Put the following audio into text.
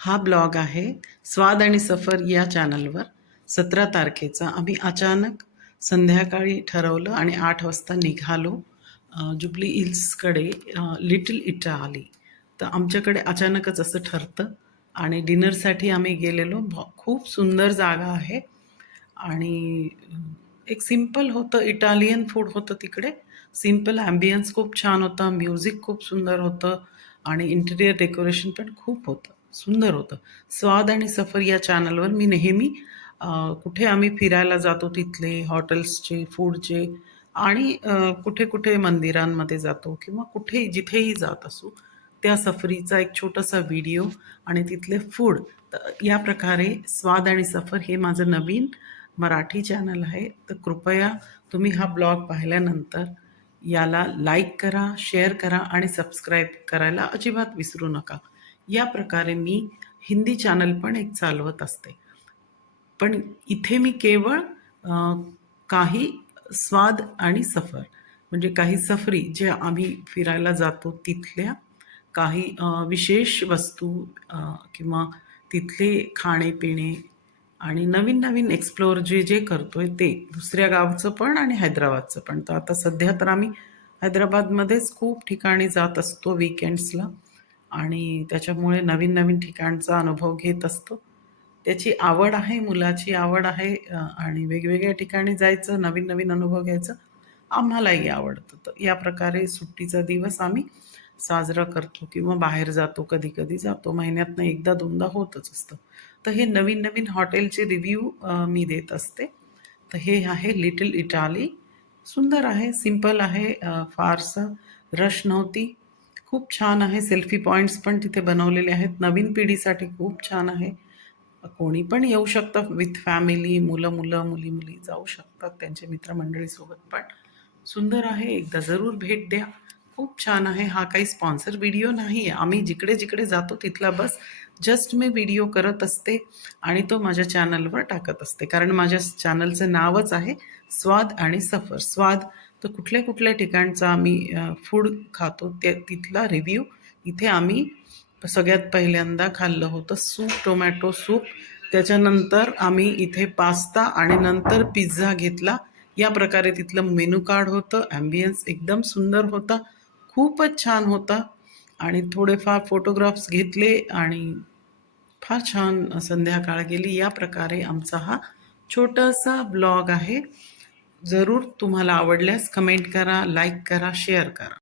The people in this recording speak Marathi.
हा ब्लॉग आहे स्वाद आणि सफर या चॅनलवर 17 तारखेचा. आम्ही अचानक संध्याकाळी ठरवलं आणि 8 वाजता निघालो जुबली हिल्सकडे, लिटिल इटाली. तर आमच्याकडे अचानकच असं ठरतं आणि डिनरसाठी आम्ही गेलेलो. खूप सुंदर जागा आहे आणि एक सिंपल होतं, इटालियन फूड होतं तिकडे. सिंपल ॲम्बियन्स खूप छान होता, म्युझिक खूप सुंदर होतं आणि इंटिरियर डेकोरेशन पण खूप होतं, सुंदर होतं. स्वाद आणि सफर या चॅनलवर मी नेहमी कुठे आम्ही फिरायला जातो तिथले हॉटेल्सचे, फूडचे आणि कुठे कुठे मंदिरांमध्ये जातो किंवा कुठे जिथेही जात असू, त्या सफरीचा एक छोटासा व्हिडिओ आणि तिथले फूड. तर या प्रकारे स्वाद आणि सफर हे माझं नवीन मराठी चॅनल आहे. तर कृपया तुम्ही हा ब्लॉग पाहिल्यानंतर याला लाईक करा, शेअर करा आणि सबस्क्राईब करायला अजिबात विसरू नका. या प्रकारे मी हिंदी चॅनल पण एक चालवत असते. पण इथे मी केवळ काही स्वाद आणि सफर म्हणजे काही सफरी जे आम्ही फिरायला जातो तिथल्या काही विशेष वस्तू किंवा तिथले खाणे-पिणे आणि नवीन-नवीन एक्सप्लोअर जे जे करतोय ते दुसऱ्या गावचं पण आणि हैदराबादचं पण. तर आता सध्या तर आम्ही हैदराबादमध्येच खूप ठिकाणी जात असतो वीकेंड्सला आणि त्याच्यामुळे नवीन-नवीन ठिकाणचा अनुभव घेत असतो. त्याची आवड आहे, मुलाची आवड आहे आणि वेगवेगळ्या ठिकाणी जायचं, नवीन-नवीन अनुभव घ्यायचं आम्हालाही आवडतं. तर या प्रकारे सुट्टीचा दिवस आम्ही साजरा करतो किंवा बाहेर जातो, कधी-कधी जातो. महिन्यातनं एकदा दोनदा होतच असतं. तर हे नवीन-नवीन हॉटेलचे रिव्ह्यू मी देत असते. तर हे आहे लिटिल इटाली. सुंदर आहे, सिंपल आहे, फारसं रश नव्हती. खूप छान आहे. सेल्फी पॉइंट्स पण तिथे बनवलेले आहेत. नवीन पिढीसाठी खूप छान आहे. कोणी पण येऊ शकतं विथ फॅमिली, मुलं-मुलं, मुली-मुली जाऊ शकतात त्यांच्या मित्रमंडळीसोबत पण. सुंदर आहे, एकदा जरूर भेट द्या. खूप छान आहे. हा काही स्पॉन्सर व्हिडिओ नाही आहे. आम्ही जिकडे-जिकडे जातो तिथला बस जस्ट मी व्हिडिओ करत असते आणि तो माझ्या चॅनलवर टाकत असते. कारण माझ्या चॅनलचं नावच आहे स्वाद आणि सफर. स्वाद तर कुठल्या-कुठल्या ठिकाणचा आम्ही फूड खातो ते तिथला रिव्ह्यू. इथे आम्ही सगळ्यात पहिल्यांदा खाल्लं होतं सूप, टोमॅटो सूप. त्याच्यानंतर आम्ही इथे पास्ता आणि नंतर पिझ्झा घेतला. या प्रकारे तिथलं मेनू कार्ड होतं. ॲम्बियन्स एकदम सुंदर होता. खूपच छान होता आणि थोडेफार फोटोग्राफ्स घेतले आणि फार छान संध्याकाळ गेली. या प्रकारे आमचा हा छोटासा ब्लॉग आहे. जरूर तुम्हाला आवडल्यास कमेंट करा, लाईक करा, शेअर करा.